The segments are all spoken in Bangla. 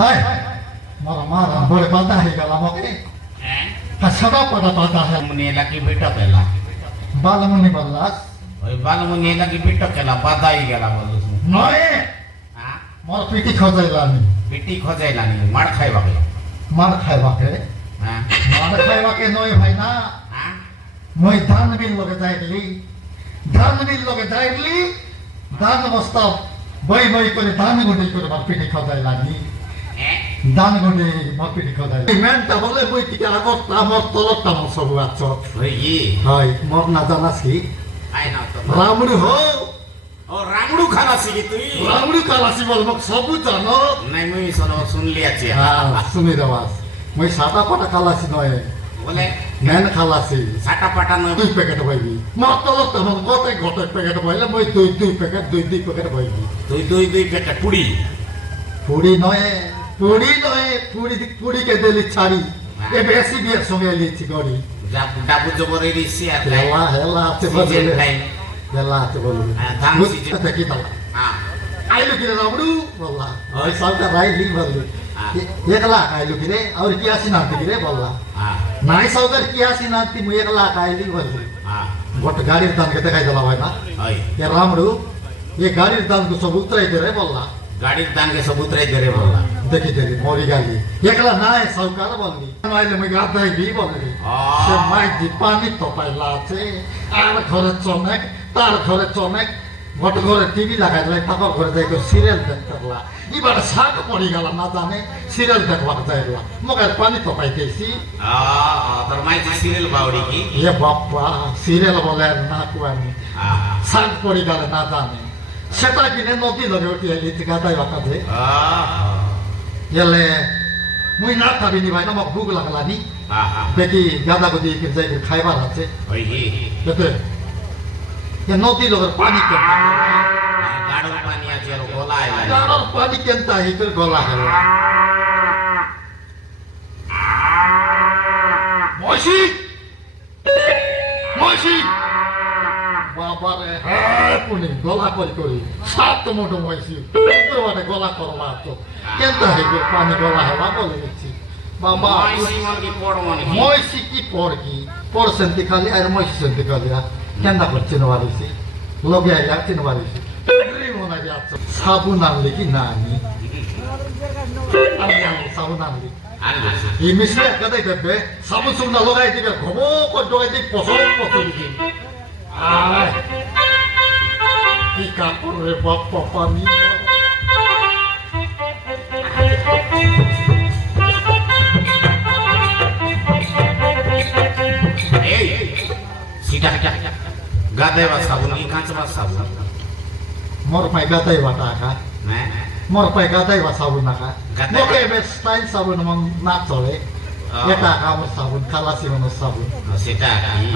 हाय मारा मारा बड़े बाधा है गला मके सदा पड़ा बाधा है मुने लगी बेटा केला बालमुनि बल्लास ओय बालमुनि लगी बेटा केला बाधा ही गेला बोलुस नय हां मोर पीठी खजाइलानी बेटी खजाइलानी मार खाइबा के मार खाइबा के हां मार खाइबा के नय भाई ना हां মই ধান বিল লগে যাইলি ধান বস্তা বই বই করে ধান গুটি করে মার পিঠে খজাইলানি দান গনে মার পিঠে খজাইলানি মেনটা বলে বই টিকা আগত আমার তলত আমার সব আছো ওই হয় মোর না জানাছি আই না তো রামড়ু হো ও রামড়ু খালাসি কি তুই রামড়ু কালাসি বল মক সব জানো নাই মুই শুনলি আছি হ্যাঁ শুনি দেওয়াস মই সাদা পাটা কালাসি নয় বলে মেন খালাসি সাটা পাটা নয় দুই প্যাকেট পাইবি মোর তলত আমার গতে গতে প্যাকেট পাইলে মই দুই প্যাকেট দুই প্যাকেট পাইবি দুই প্যাকেট পুরি পুরি নয় পুরিকে দিলি ছাড়ি এ বেশি বিয়ের সঙ্গে লিচি করি ডাবু জবরে দিছি আর হেলা আছে বলে হেলা আছে বলে ধান বুঝতে কি তালা হ্যাঁ আইলু কিরে রামড়ু বললা ওই সবটা রাইলি বললি একলা আইলু কিরে আর কি আসি না কিরে বললা নাই সৌদার কি আসি না তুই মুই একলা আইলি বললি গোটা গাড়ির দাম কে দেখাই দিলা ভাই না এ রামড়ু এ গাড়ির দাম কো সব উতরাই দে রে বললা গাড়ির দাম কে সব উতরাই দে রে বললা দেখি মরি গালি একলা নাই সৌকার বললি আইলে মুই গাদাই বি বললি সে মাই দি পানি তো পাইলা আছে আর ঘরে চমেক তার ঘরে চমেক গোট ঘরে টিভি লাগাই দিলাই তাকর ঘরে যাই সিরিয়াল দেখতেলা এবার শাক পড়ি গেল না জানে সিরিয়াল দেখবার যাইলা মগে পানি তো পাইতেছি তোর মাই সিরিয়াল বাউড়ি কি এ বাপ্পা সিরিয়াল বলে না কুয়ানি শাক পড়ি গেল না জানে সেটা কিনে নদী লগে উঠি আইলি গাদাই বাকাতে এলে মুই না খাবিনি ভাই না মোক ভুক লাগলানি দেখি গাদা গদি যাই খাইবার আছে এতে নদী লগের পানি কেনতা গাড়ল পানি আছে আর গলা আইলা গাড়ল পানি কেনতা হিতর গলা হেলা ময়সি বাবারে হ্যাঁ পুনি গলা করি সাত মোটো ময়সি উপরে গলা করলা তো কেনতা হিতর পানি গলা হেলা বলে দিচ্ছি বাবা ময়সি কি পর সেন্তি খালি আর ময়সি সেন্তি খালি কেন্দা করছে নবারিছি লগে আইলা চিনবারিছি মনে যাচ্ছে সাবুন আনলি কি না আনি সাবুন আনলি এই মিশলে একদাই দেবে সাবুন সুন্দর লগাই দিবে ঘবো করে দিই পছন্দ দিবি কি কাপড় রে বাপ পানি গাদাইবা সাবুন কি কাঁচবা সাবুন মোর পাই গাদাইবা টাকা মোর পাই গাদাইবা সাবুন নাকা মোকে বে স্টাইল সাবুন মন না চলে এটা কাম সাবুন খালাসি মন সাবুন সেটা কি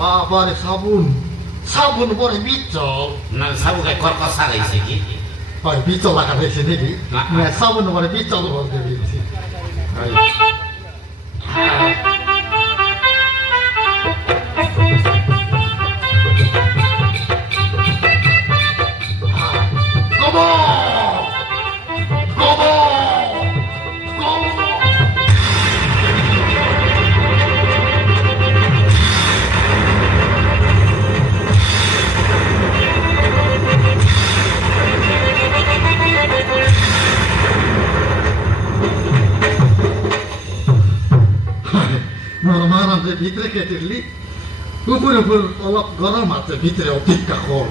বাবারে সাবুন পরে বিচল না সাবুন কে করকসা রইছে কি হয় বিচল লাগা রইছে নাকি না সাবুন পরে বিচল বলতে দিয়েছি ভিতরে কেটেলি উপর অলপ গরম আছে ভিতরে অতিকা কল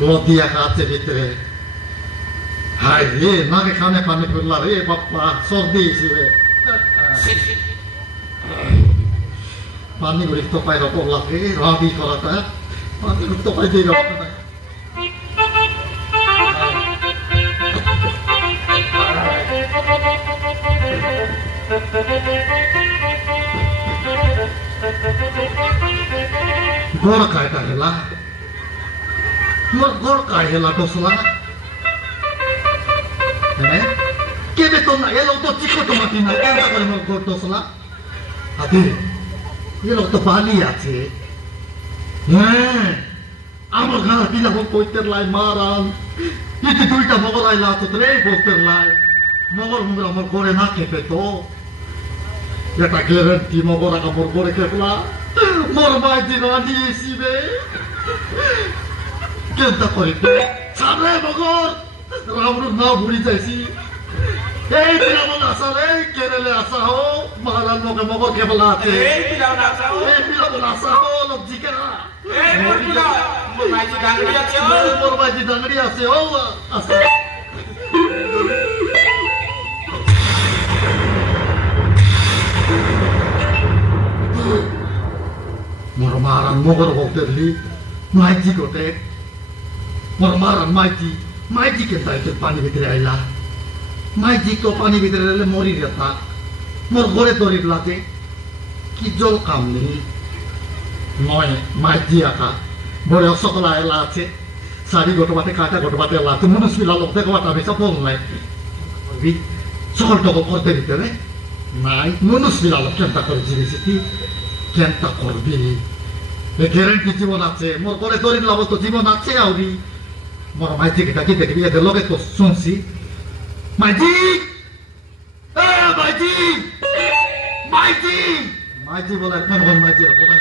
লদিয়া আছে ভিতরে হাই রে নাকে খানে পানি করলা রে বাপ্পা সর্দি হিসেবে পানি গুলি তো পাই রকম রে রাবি করাটা পানি গুলি তো পাই দিয়ে রকম গড় খাইটা হেলা মোর ঘর কায় হেলা টসলা হ্যাঁ কেবে তো না এলো তো চিকো তো মাটি না কেন করে মোর ঘর টসলা আতে এলো তো পানি আছে হ্যাঁ আমার ঘর দিলা বল কইতে লাই মারান ইতি দুইটা মগর আইলা তো রে বলতে লাই মগর মুগর আমার ঘরে না খেপে তো এটা গ্যারান্টি মগর আমার ঘরে খেপলা মোর মাই দিন আনিয়েছি রে কেনটা করে সামনে মগর রামরুর না ভুলি যাইছি এই বিরামন আসা রে কেরেলে আসা হো মহারান মগে মগর খেপলা আছে এই বিরামন আসা হো লজ্জিকা মোরবাজি ডাঙড়ি আছে ও আসা মোর মারান মগর বলতে মাইজি গোটে মোর মারান মাইজি কে দায়িত্ব পানি ভিতরে আইলা মাইজি তো পানি ভিতরে এলে মরি রেতা মোর ঘরে দরিব লাগে কি জল কাম নেই নয় মাইজি আকা বড় সকলা এলা আছে শাড়ি গোটবাতে কাটা গোটবাতে এলা তো মনুষ মিলা লোক দেখো বাটা বেসা বল নাই সকল টক করতে দিতে রে নাই মনুষ মিলা লোক কেনটা করে জিনিসটি কেনটা করবি গ্যারেন্টি জীবন আছে মোর করে দরিব লাভ তো জীবন আছে আউরি মোর মাইজিকে ডাকি দেখবি এদের লগে তো শুনছি মাইজি মাইজি মাইজি মাইজি বলে কোন কোন মাইজি বলে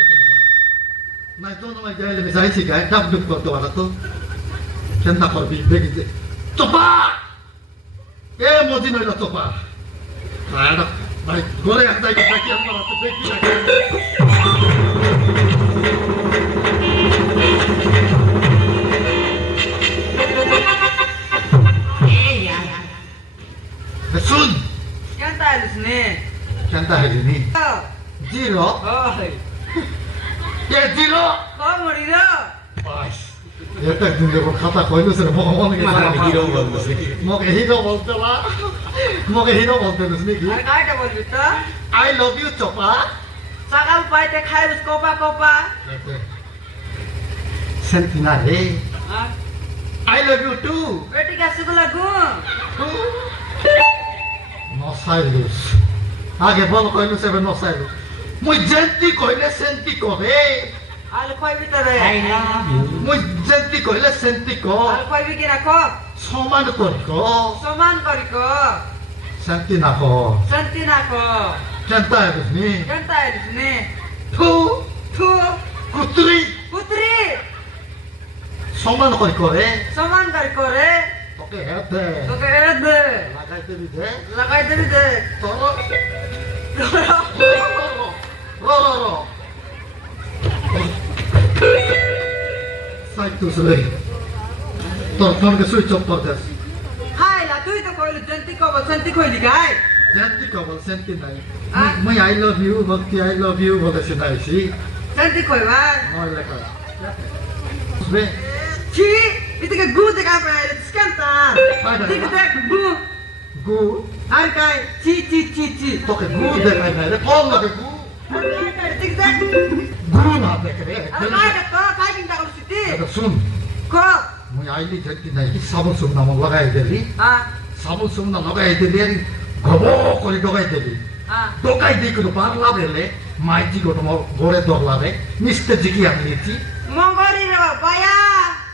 নাই তো নয় যাইলে যাইছি গায় ডাব ডুব করতে পারা তো কেনটা করবি বেগি যে চোপা এ মজি নইলা চোপা ভাই ঘরে এক জায়গায় ডাকি আমার হাতে বেগি লাগে শুন কেনটা হেলিনি জিরো এ জিরো বাস এটা দিন দেব খাতা কইলছ রে মগে হিরো বলতেছে মগে হিরো বলতে না মগে হিরো বলতে নাকি কাইটা বলবি তো আই লাভ ইউ চপা সকাল পাইতে খাইস কোপা কোপা সেন্টিনা রে আই লাভ ইউ টু বেটি কাছে লাগু নসাইলুস আগে বল কইলছ এবে নসাইলুস মুই জেন্টি কইলে সেন্টি করে আল কইবি তবে মুই জেন্টি কইলে সেন্টি কর আল কইবি কি রাখো সমান করি ক সমান করি কো সেন্টি না ক শান্তি না কো কেনটা হেলিনি কেনতা আইসনে থু থু কুত্রি পুত্রি সমান করি করে সমান করি করে তোকে হেতে তোকে এ দে লাগাইতে দিতে লাগাই দেবি দে তোর র সাইতুস রে তোর ফোনকে সুইচ অফ কর দেস হাই লা তুই তো কইলি জন্তি কব শান্তি কইলি গাই জেন্টি কবল সেন্টি নাই মুই আই লাভ ইউ ভক্তি আই লাভ ইউ বলে শুনাইছি শান্তি কইবা নয় লেখা বে ছি ইতকে গু দেখা পাই স্ক্যান্তা ঠিক দেখ গু গু আর কাই ছি ছি ছি ছি তোকে গু দেখাই নাই রে কোন লাগে গু ঠিক দেখ গু না দেখে রে আর কাই তো কাই কিনতা করছিস এটা শুন কো মুই আইলি জেন্টি নাই কি সাবল সুমনা মন লাগাই দেলি হ্যাঁ সাবল সুমনা লাগাই দেলি আর গব করে ডগাই দেলি হ্যাঁ ডগাই দিয়ে কিন্তু পারলা বেলে মাইজি গোট মোর ঘরে দরলা রে মিস্তে জিকি আনলিছি মঙ্গরি রে বায়া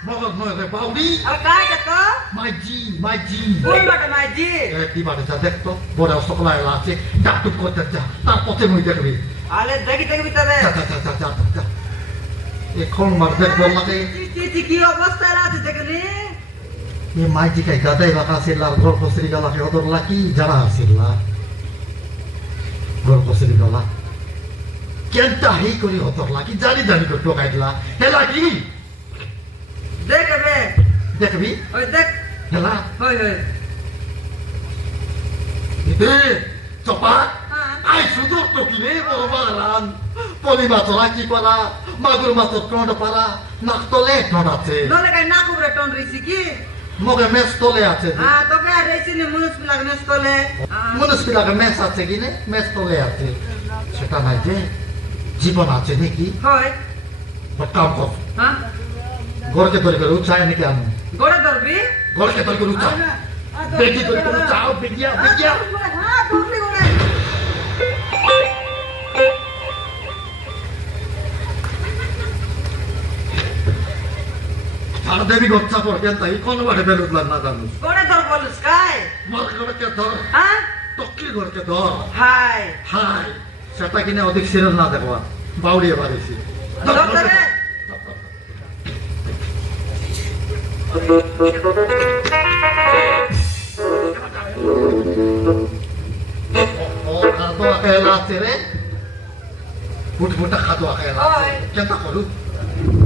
মগর নয় রে বাউরি আর কাই তো মাইজি কোন বাটা মাইজি দিবারে যা দেখতো বড় সকলা এলা আছে ডাকটুক করতে যা তার পথে মুই দেখবি আলে দেখি দেখবি তবে যা এখন মার দেখ বললাকে ছি ছি কি অবস্থা আছে দেখলি এই মাইজি কাই দাদাই বাকা ছিল আর গল্প শ্রী গলাকে ওদর লাকি যারা আসিল গল্প শ্রী গলা কেনটা হেই করি ওদর লাকি জানি করে টোকাই দিলা হেলা কি দেখবে দেখবি ওই দেখ হেলা হই হই ইতে চপা হ্যাঁ আই সুদূর তো কি রে বড় বারান পলি মাছরা কি পারা মাগুর মাছের টন্ড পারা নাক তলে টন্ড আছে নলে কাই না কুবরে টন রিসি কি মগে মেস তলে আছে হ্যাঁ তোকে আর রেসি নি মুনুস পিলাগ নেস তোলে মনুষ পিলাকে মেস আছে কি নে মেস তলে আছে সেটা নাই যে জীবন আছে নাকি হয় কাম কর হ্যাঁ ঘরকে তৈরি করে উচ্চায় নাকি আমি গোড়া ধরবি ঘরকে তৈরি করে উচ্চা বেটি তৈরি করে উচ্চাও বিজ্ঞা বিজ্ঞা হ্যাঁ ধরবি গোড়া আর দেবী গচ্ছা পর কেন তাই কোন বাটে বেলুতলার না জানুস গোড়া ধর বলিস কাই মার ঘরকে ধর হ্যাঁ তক্কি ঘরকে ধর হাই হাই সেটা কিনে অধিক সিরিয়াল না দেখবা বাউড়িয়ে পারিছি ধর ধরে ও খাদো আকেলা আছে রে ফুট ফুটা খাদো আকেলা ওই। কেন করু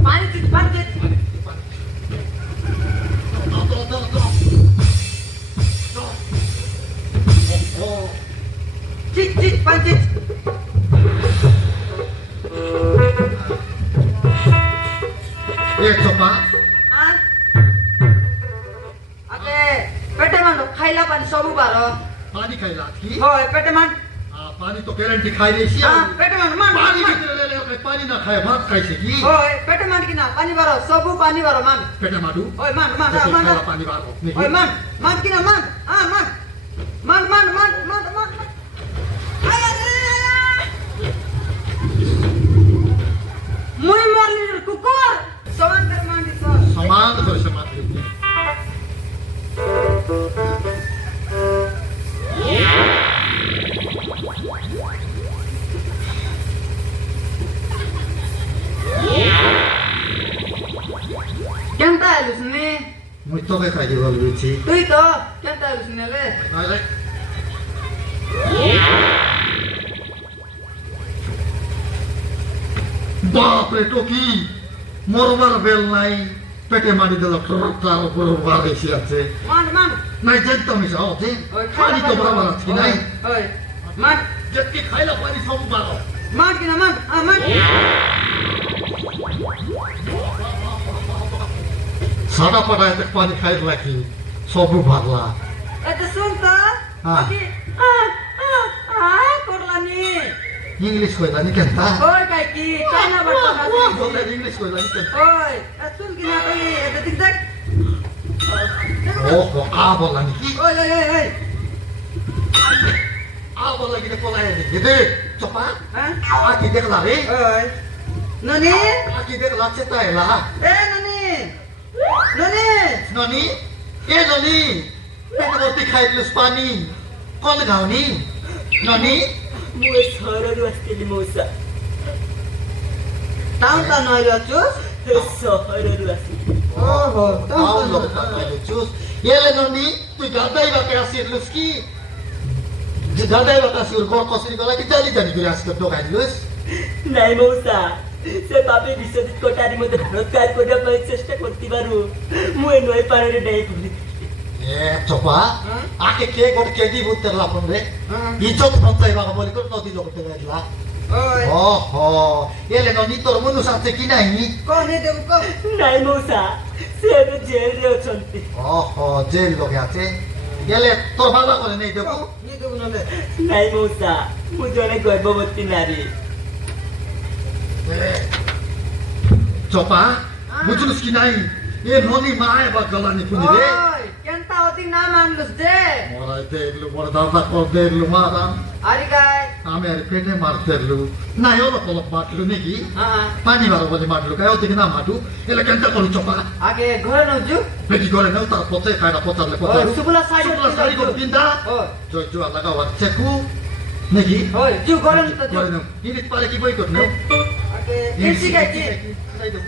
পানি দিত পানি দিত চিট চিট পানি চিট চপা হ্যাঁ আগে পেটে মান খাইলা পানি সবু বারো পানি খাইলা কি হয় পেটে মান পানি তো গ্যারান্টি খাই রেছি হ্যাঁ পেটে মান মান পানি ভিতরে লেলে পানি না খায় ভাত খাইছে কি হয় পেটে মান কিনা পানি বারো সবু পানি বারো মান পেটে মাডু ওই মান মান মান পানি বার ওই মান মান কিনা মান হ্যাঁ মান মান মান মান মান মান মুই মরলির কুকুর সমান করে মান দিছ সমান করে সমান দিতে কেনতা আইলুস নে মুই তোকে খাই দিব বলছি তুই তো কেনতা আইলুস নে লে আরে বাপ রে টকি মরবার বেল নাই পেটে মারি দিল তার উপর বার বেশি আছে মান মান নাই জানতো আমি যাও যে ওই পানি তো বরাবর আছে নাই ওই মান যেটি খাইলা পানি সব বারো মান কিনা মান মান সাদা পাটায় পানি খাই রাখি সবু ভাগলা এত শুন তো হ্যাঁ। কি করলানি ইংলিশ কইলানি কেনতা ওই কাই কি চাইনা বাটা বলে ইংলিশ কইলানি কেনতা ওই শুন কিনা তুই এটা ঠিক দেখ ও আ বললানি কি ওই ওই ওই ওই আ বললা কি পলাই দেখি দে চপা হ্যাঁ আ কি দেখলা রে ওই ননি আ কি দেখলা চেতাইলা এ ননি ননি ননি এ ননি পেট ভর্তি খাইলুস পানি কোন গাওনি ননি Mua sahararu asli Musa. Town টা নয় রচুস Sahararu asli. ওহো আও লোক খাইলুস এলে ননি তুই গাদাই বাকে আসিলুস কি যে গাদাই বাকে আসির ঘর কসরি গলা কি জানি জানি করে আসতে তো খাইলুস নাই মৌসা সে পাপে বিশ্বজিৎ কোটারি মধ্যে ভারতকার করিয়া পাই চেষ্টা করতে পারু মুই নয় পারে নাই করি এ চপা আকে কে গোট কেজি বুতে লাপন রে ইজ্জত সঞ্চয় বাবা বলি করে নদী লোকতে গেলা ওই ওহো এলে ননি তোর মনুষ আছে কি নাই কোনে দেব কো নাই মৌসা সে তো জেল রে অছন্তি ওহো জেল লোকে আছে এলে তোর বাবা করে নেই দেবো নি দেব নলে নাই মৌসা মুই জনে গর্ভবতী নারী চপা বুঝলুস কি নাই এ ননি মায় বা গলানি পুনি রে ওই কেনতা অতি না মানলুস দে মরাই দেরলু মরা দাদা কর দেরলু মারাম আরি গায় আমি আর পেটে মারতেরলু না এলো কলপ মারলু নাকি হ্যাঁ পানি মারো বলে মারলু কায় ওদিকে না মাটু এলে কেনটা করু চপা আগে ঘরে নজু বেটি করে নাও তার পথে খায়না পচারলে ওই পচারু সুবলা সাইড শুক্লা শাড়ি করে পিন্দা ওই জয় জয় লাগা আর চেকু নাকি ওই জু ঘরে তো জু করে নাও ইনিট পারে কি বই কর নাও আগে ইনসি গাইছি এই দাও